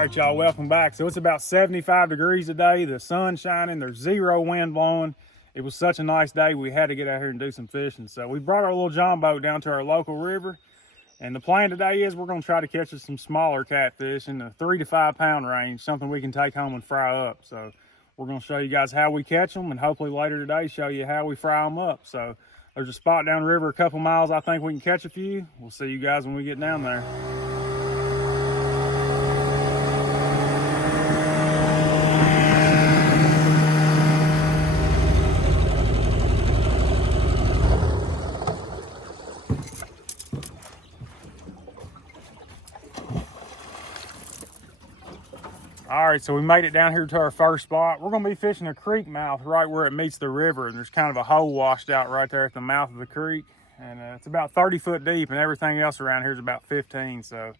All right, y'all, welcome back. So it's about 75 degrees today. The sun's shining. There's zero wind blowing. It was such a nice day. We had to get out here and do some fishing. So we brought our little John boat down to our local river. And the plan today is we're going to try to catch us some smaller catfish in the 3 to 5 pound range, something we can take home and fry up. So we're going to show you guys how we catch them, and hopefully later today show you how we fry them up. So there's a spot down the river a couple miles I think we can catch a few. We'll see you guys when we get down there. All right, so we made it down here to our first spot. We're gonna be fishing a creek mouth right where it meets the river, and there's kind of a hole washed out right there at the mouth of the creek. And it's about 30 foot deep, and everything else around here is about 15. So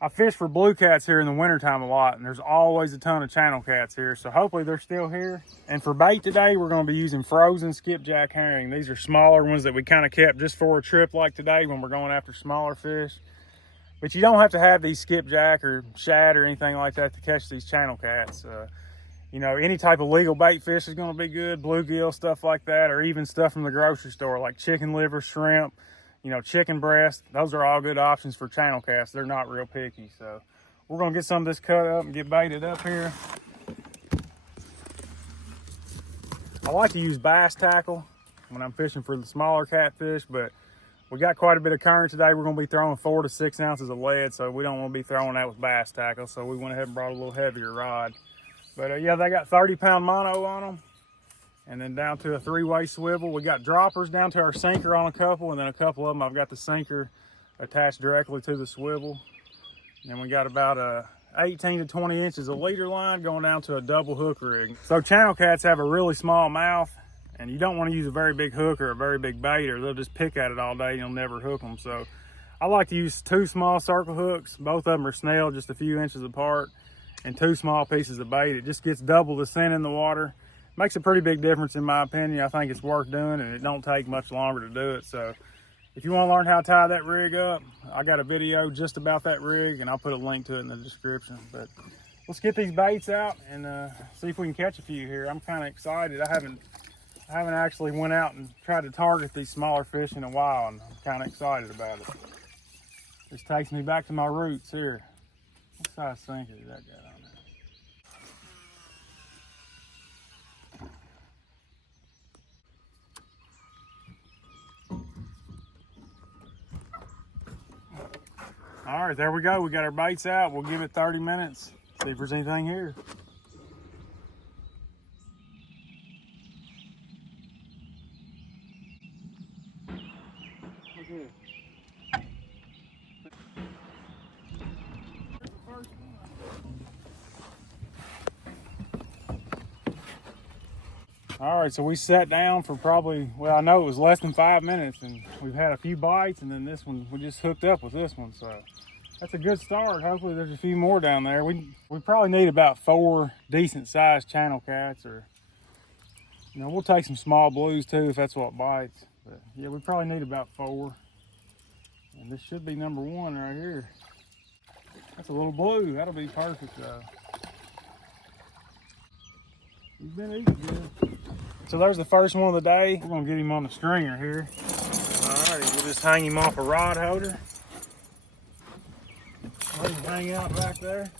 I fish for blue cats here in the wintertime a lot, and there's always a ton of channel cats here. So hopefully they're still here. And for bait today, we're gonna be using frozen skipjack herring. These are smaller ones that we kind of kept just for a trip like today when we're going after smaller fish. But you don't have to have these skipjack or shad or anything like that to catch these channel cats. You know, any type of legal bait fish is going to be good, bluegill, stuff like that, or even stuff from the grocery store like chicken liver, shrimp, you know, chicken breast. Those are all good options for channel cats. They're not real picky. So we're going to get some of this cut up and get baited up here. I like to use bass tackle when I'm fishing for the smaller catfish, but we got quite a bit of current today. We're going to be throwing 4 to 6 ounces of lead, so we don't want to be throwing that with bass tackle. So we went ahead and brought a little heavier rod. But yeah, they got 30-pound mono on them, and then down to a 3-way swivel. We got droppers down to our sinker on a couple, and then a couple of them I've got the sinker attached directly to the swivel. And we got about 18 to 20 inches of leader line going down to a double hook rig. So channel cats have a really small mouth, and you don't want to use a very big hook or a very big bait, or they'll just pick at it all day and you'll never hook them. So I like to use 2 small circle hooks. Both of them are snell, just a few inches apart, and 2 small pieces of bait. It just gets double the scent in the water. Makes a pretty big difference in my opinion. I think it's worth doing, and it don't take much longer to do it. So if you want to learn how to tie that rig up, I got a video just about that rig, and I'll put a link to it in the description. But let's get these baits out and see if we can catch a few here. I'm kind of excited. I haven't actually went out and tried to target these smaller fish in a while, and I'm kind of excited about it. This takes me back to my roots here. What size sinker did that got on there? All right, there we go. We got our baits out. We'll give it 30 minutes, see if there's anything here. All right, so we sat down for probably, well, I know it was less than 5 minutes, and we've had a few bites, and then this one, we just hooked up with this one. So that's a good start. Hopefully there's a few more down there. We probably need about 4 decent sized channel cats, or, you know, we'll take some small blues too if that's what bites. But yeah, we probably need about 4. And this should be number 1 right here. That's a little blue. That'll be perfect though. He's been eating good. So there's the first one of the day. We're gonna get him on the stringer here. All right, we'll just hang him off a rod holder. Let him hang out back there.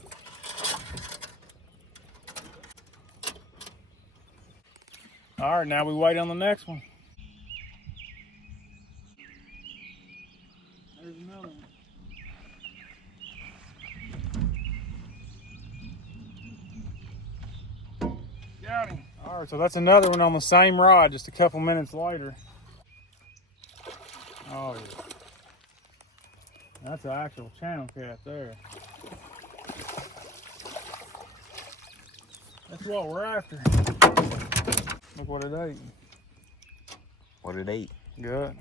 All right, now we wait on the next one. There's another one. Got him. All right, so that's another one on the same rod just a couple minutes later. Oh yeah. That's an actual channel cat there. That's what we're after. Look what it ate. What did it eat? Good.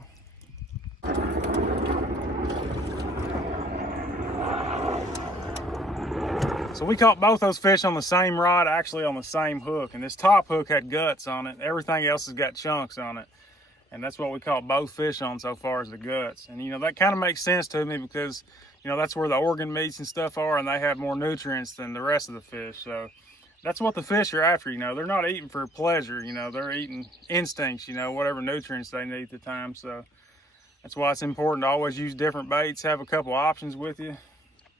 So we caught both those fish on the same rod, actually on the same hook. And this top hook had guts on it. Everything else has got chunks on it. And that's what we caught both fish on so far, as the guts. And you know, that kind of makes sense to me because you know, that's where the organ meats and stuff are, and they have more nutrients than the rest of the fish. So that's what the fish are after, you know. They're not eating for pleasure, you know. They're eating instincts, you know, whatever nutrients they need at the time. So that's why it's important to always use different baits, have a couple options with you.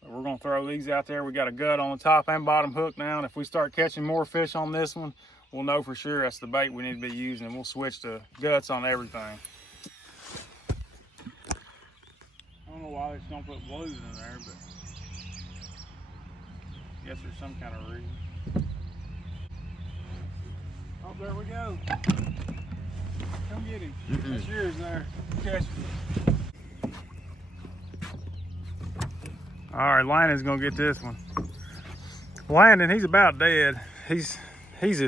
But we're gonna throw these out there. We got a gut on the top and bottom hook now, and if we start catching more fish on this one, we'll know for sure that's the bait we need to be using, and we'll switch to guts on everything. I don't know why they just don't put blues in there, but I guess there's some kind of reason. Oh, there we go. Come get him. That's yours there. Catch it. All right, Landon's gonna get this one. Landon, he's about dead. He's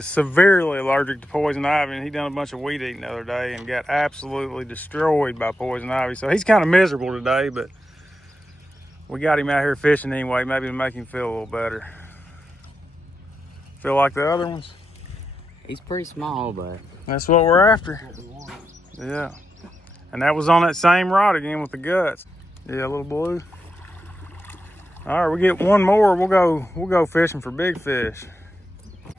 severely allergic to poison ivy, and he done a bunch of weed eating the other day and got absolutely destroyed by poison ivy. So he's kind of miserable today, but we got him out here fishing anyway, maybe to make him feel a little better. Feel like the other ones? He's pretty small, but That's what we're after. that's what we want. Yeah. And that was on that same rod again with the guts. Yeah, a little blue. All right, we get one more, we'll go fishing for big fish.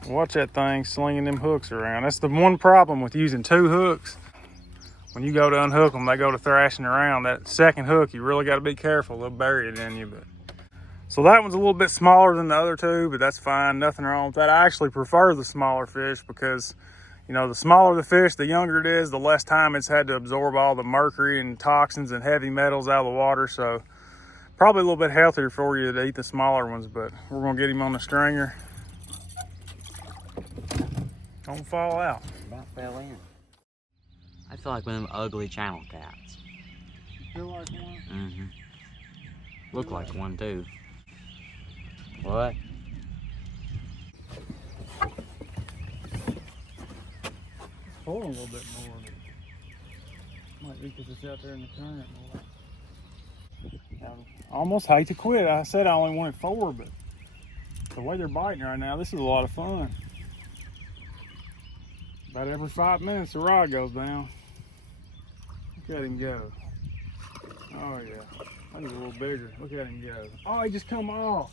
Watch that thing slinging them hooks around. That's the one problem with using two hooks. When you go to unhook them, they go to thrashing around. That second hook, you really got to be careful. They'll bury it in you. But so that one's a little bit smaller than the other two, but that's fine. Nothing wrong with that. I actually prefer the smaller fish because, you know, the smaller the fish, the younger it is, the less time it's had to absorb all the mercury and toxins and heavy metals out of the water. So probably a little bit healthier for you to eat the smaller ones, but we're gonna get him on the stringer. Don't fall out. About fell in. I feel like one of them ugly channel cats. You feel like one? Mm-hmm. Look like one too. What? Pull a little bit more. Might be because it's out there in the current more. I almost hate to quit. I said I only wanted 4, but the way they're biting right now, this is a lot of fun. About every 5 minutes, the rod goes down. Look at him go. Oh yeah, that is a little bigger. Look at him go. Oh, he just come off.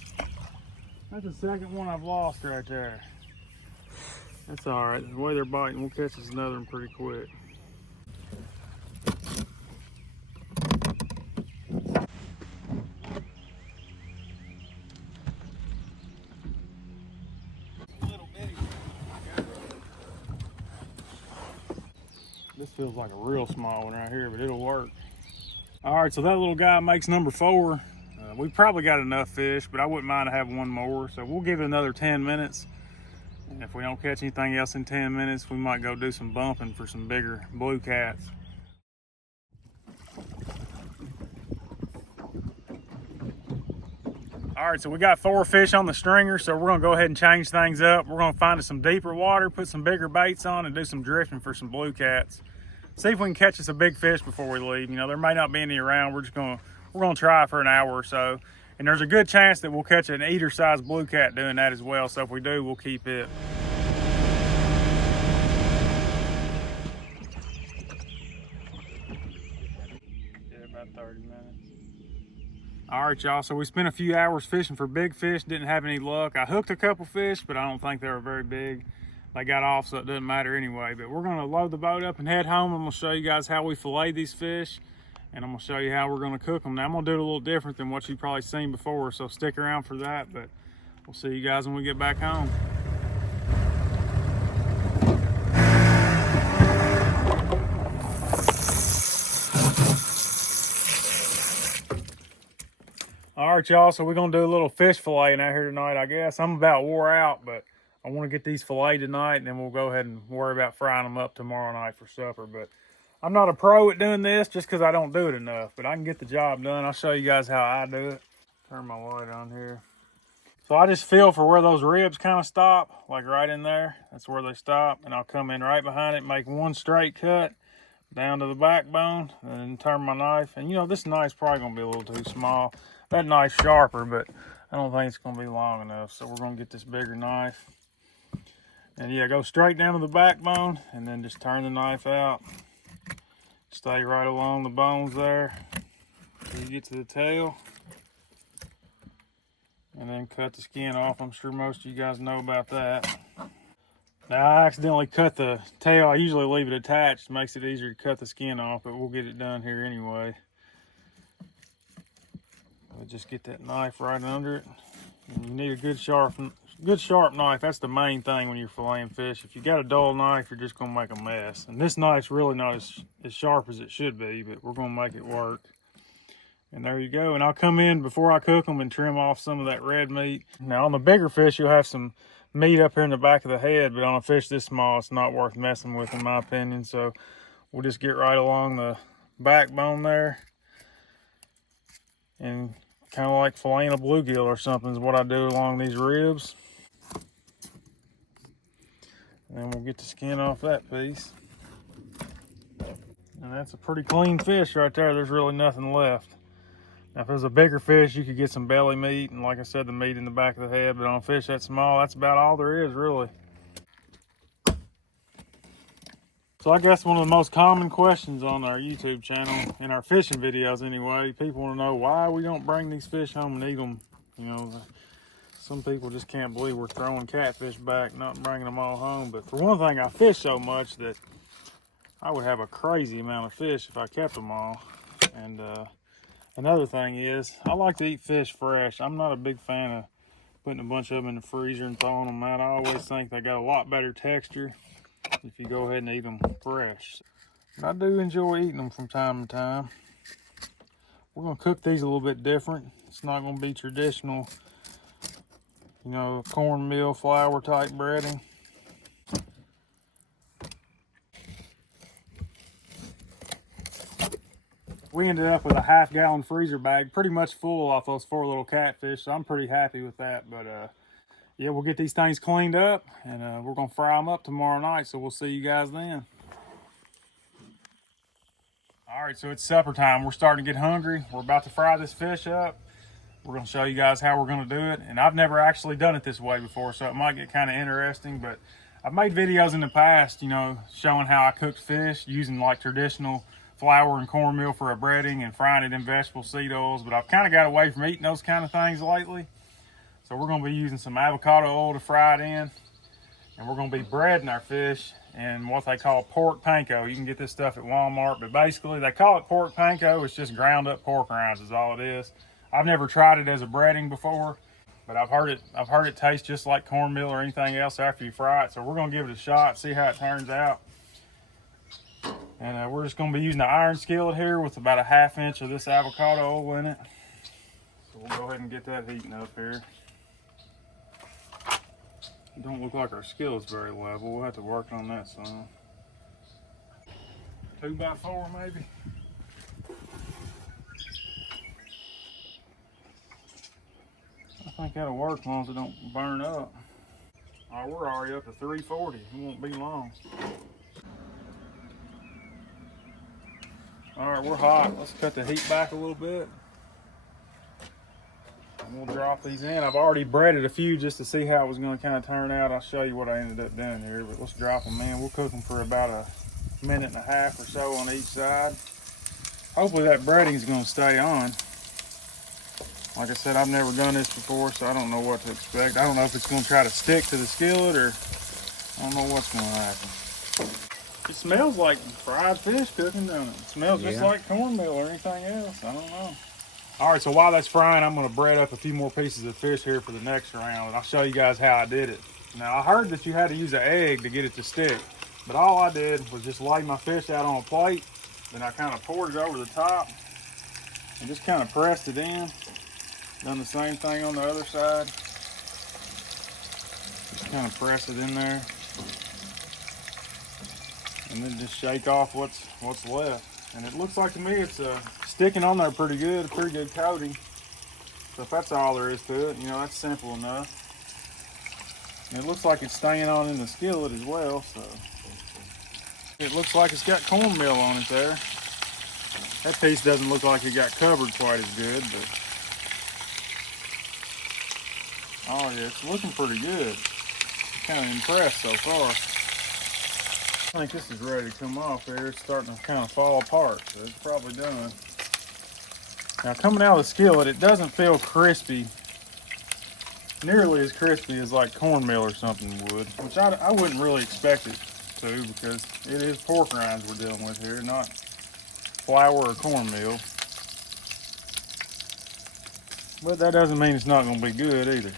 That's the second one I've lost right there. That's all right. The way they're biting, we'll catch us another one pretty quick. This feels like a real small one right here, but it'll work. All right, so that little guy makes number 4. We probably got enough fish, but I wouldn't mind to have one more. So we'll give it another 10 minutes. And if we don't catch anything else in 10 minutes, we might go do some bumping for some bigger blue cats. All right, so we got 4 fish on the stringer, so we're gonna go ahead and change things up. We're gonna find us some deeper water, put some bigger baits on, and do some drifting for some blue cats. See if we can catch us a big fish before we leave. You know, there may not be any around. We're gonna try for an hour or so. And there's a good chance that we'll catch an eater-sized blue cat doing that as well. So if we do, we'll keep it. Yeah, about 30 minutes. All right, y'all, so we spent a few hours fishing for big fish, didn't have any luck. I hooked a couple fish, but I don't think they were very big. They got off, so it doesn't matter anyway. But we're gonna load the boat up and head home. I'm gonna show you guys how we fillet these fish, and I'm gonna show you how we're gonna cook them. Now, I'm gonna do it a little different than what you've probably seen before, so stick around for that, but we'll see you guys when we get back home. All right, y'all, so we're gonna do a little fish filleting out here tonight, I guess. I'm about wore out, but I wanna get these filleted tonight, and then we'll go ahead and worry about frying them up tomorrow night for supper. But I'm not a pro at doing this just because I don't do it enough, but I can get the job done. I'll show you guys how I do it. Turn my light on here. So I just feel for where those ribs kind of stop, like right in there. That's where they stop, and I'll come in right behind it, make one straight cut down to the backbone, and then turn my knife. And you know, this knife's probably gonna be a little too small. That knife's sharper, but I don't think it's gonna be long enough. So we're gonna get this bigger knife. And yeah, go straight down to the backbone, and then just turn the knife out. Stay right along the bones there until you get to the tail. and then cut the skin off. I'm sure most of you guys know about that. Now I accidentally cut the tail. I usually leave it attached. It makes it easier to cut the skin off, but we'll get it done here anyway. We'll just get that knife right under it. And you need a good sharp knife. That's the main thing when you're filleting fish. If you got a dull knife, you're just gonna make a mess. And this knife's really not as sharp as it should be, but we're gonna make it work. And there you go. And I'll come in before I cook them and trim off some of that red meat. Now on the bigger fish, you'll have some meat up here in the back of the head, but on a fish this small, it's not worth messing with in my opinion. So we'll just get right along the backbone there. And kind of like filleting a bluegill or something is what I do along these ribs. And then we'll get the skin off that piece. And that's a pretty clean fish right there. There's really nothing left. Now, if it was a bigger fish, you could get some belly meat, and like I said, the meat in the back of the head, but on a fish that small, that's about all there is, really. So I guess one of the most common questions on our YouTube channel, in our fishing videos anyway, people want to know why we don't bring these fish home and eat them. You know, some people just can't believe we're throwing catfish back, not bringing them all home. But for one thing, I fish so much that I would have a crazy amount of fish if I kept them all. And another thing is, I like to eat fish fresh. I'm not a big fan of putting a bunch of them in the freezer and throwing them out. I always think they got a lot better texture if you go ahead and eat them fresh. But I do enjoy eating them from time to time. We're gonna cook these a little bit different. It's not gonna be traditional, you know, cornmeal flour type breading. We ended up with a half-gallon freezer bag, pretty much full off those 4 little catfish, so I'm pretty happy with that. But yeah, we'll get these things cleaned up, and we're gonna fry them up tomorrow night, so we'll see you guys then. All right, so it's supper time. We're starting to get hungry. We're about to fry this fish up. We're gonna show you guys how we're gonna do it, and I've never actually done it this way before, so it might get kind of interesting, but I've made videos in the past, you know, showing how I cooked fish using like traditional flour and cornmeal for a breading and frying it in vegetable seed oils, but I've kind of got away from eating those kind of things lately. So we're going to be using some avocado oil to fry it in, and we're going to be breading our fish in what they call pork panko. You can get this stuff at Walmart, but basically they call it pork panko. It's just ground up pork rinds is all it is. I've never tried it as a breading before, but I've heard it taste just like cornmeal or anything else after you fry it. So we're going to give it a shot, see how it turns out. And we're just going to be using the iron skillet here with about a 1/2 inch of this avocado oil in it. So we'll go ahead and get that heating up here. It don't look like our skillet's very level. We'll have to work on that some. 2x4 maybe. I think that'll work as long as it don't burn up. Oh, we're already up to 340. It won't be long. All right, we're hot. Let's cut the heat back a little bit. And we'll drop these in. I've already breaded a few just to see how it was going to kind of turn out. I'll show you what I ended up doing here, but let's drop them in. We'll cook them for about a 1.5 minutes or so on each side. Hopefully that breading is going to stay on. Like I said, I've never done this before, so I don't know what to expect. I don't know if it's going to try to stick to the skillet or I don't know what's going to happen. It smells like fried fish cooking, doesn't it? It smells just like cornmeal or anything else. I don't know. All right, so while that's frying, I'm going to bread up a few more pieces of fish here for the next round, and I'll show you guys how I did it. Now, I heard that you had to use an egg to get it to stick, but all I did was just lay my fish out on a plate, then I kind of poured it over the top and just kind of pressed it in. Done the same thing on the other side. Just kind of press it in there. And then just shake off what's left. And it looks like to me it's sticking on there pretty good coating. So if that's all there is to it, you know, that's simple enough. And it looks like it's staying on in the skillet as well, so. It looks like it's got cornmeal on it there. That piece doesn't look like it got covered quite as good, but. Oh yeah, it's looking pretty good. I'm kind of impressed so far. I think this is ready to come off there. It's starting to kind of fall apart, so it's probably done. Now coming out of the skillet, it doesn't feel crispy nearly as crispy as like cornmeal or something would, which I wouldn't really expect it to, because it is pork rinds we're dealing with here, not flour or cornmeal. But that doesn't mean it's not going to be good either.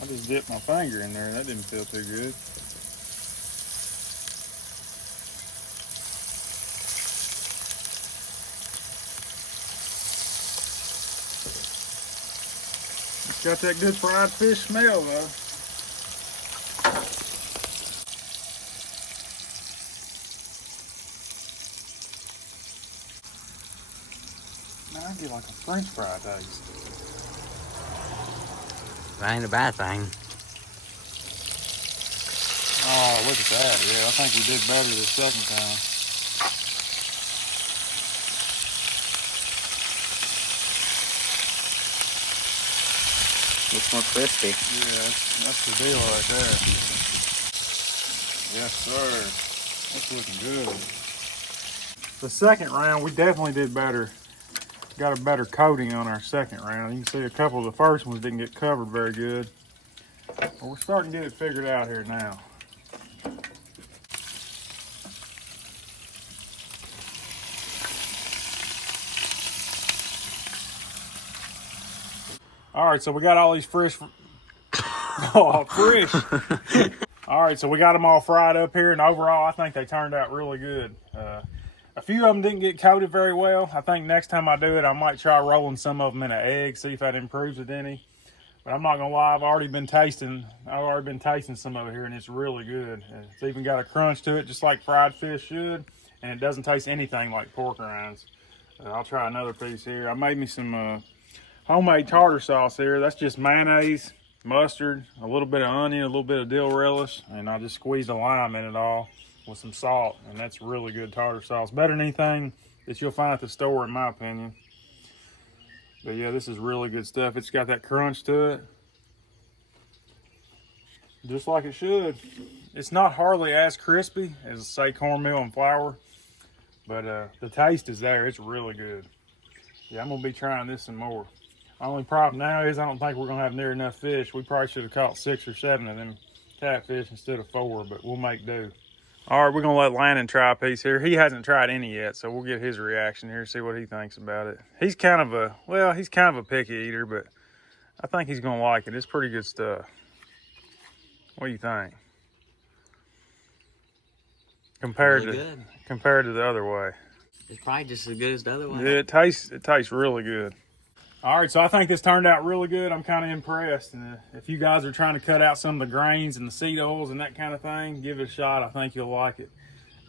I just dipped my finger in there and that didn't feel too good. It's got that good fried fish smell though. Man, I get like a French fry taste. That ain't a bad thing. Oh, look at that. Yeah, I think we did better the second time. Looks more crispy. Yeah, that's the deal right there. Yes, sir. That's looking good. The second round, we definitely did better. Got a better coating on our second round. You can see a couple of the first ones didn't get covered very good. But we're starting to get it figured out here now. All right, so we got all these fresh. Oh, fresh. All right, so we got them all fried up here, and overall, I think they turned out really good. A few of them didn't get coated very well. I think next time I do it, I might try rolling some of them in an egg, see if that improves it any. But I'm not gonna lie, I've already been tasting some of it here, and it's really good. It's even got a crunch to it, just like fried fish should, and it doesn't taste anything like pork rinds. I'll try another piece here. I made me some homemade tartar sauce here. That's just mayonnaise, mustard, a little bit of onion, a little bit of dill relish, and I just squeezed a lime in it all with some salt, and that's really good tartar sauce. Better than anything that you'll find at the store, in my opinion. But yeah, this is really good stuff. It's got that crunch to it, just like it should. It's not hardly as crispy as, say, cornmeal and flour, but the taste is there. It's really good. Yeah, I'm gonna be trying this some more. Only problem now is I don't think we're gonna have near enough fish. We probably should have caught 6 or 7 of them catfish instead of 4, but we'll make do. All right, we're gonna let Landon try a piece here. He hasn't tried any yet, so we'll get his reaction here, see what he thinks about it. He's kind of a picky eater, but I think he's gonna like it. It's pretty good stuff. What do you think? Compared Really good. to the other way. It's probably just as good as the other one. Yeah, it tastes really good. All right, so I think this turned out really good. I'm kind of impressed. And if you guys are trying to cut out some of the grains and the seed oils and that kind of thing, give it a shot. I think you'll like it.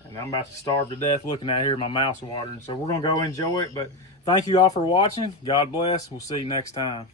And I'm about to starve to death looking at it here, my mouth's watering. So we're gonna go enjoy it. But thank you all for watching. God bless. We'll see you next time.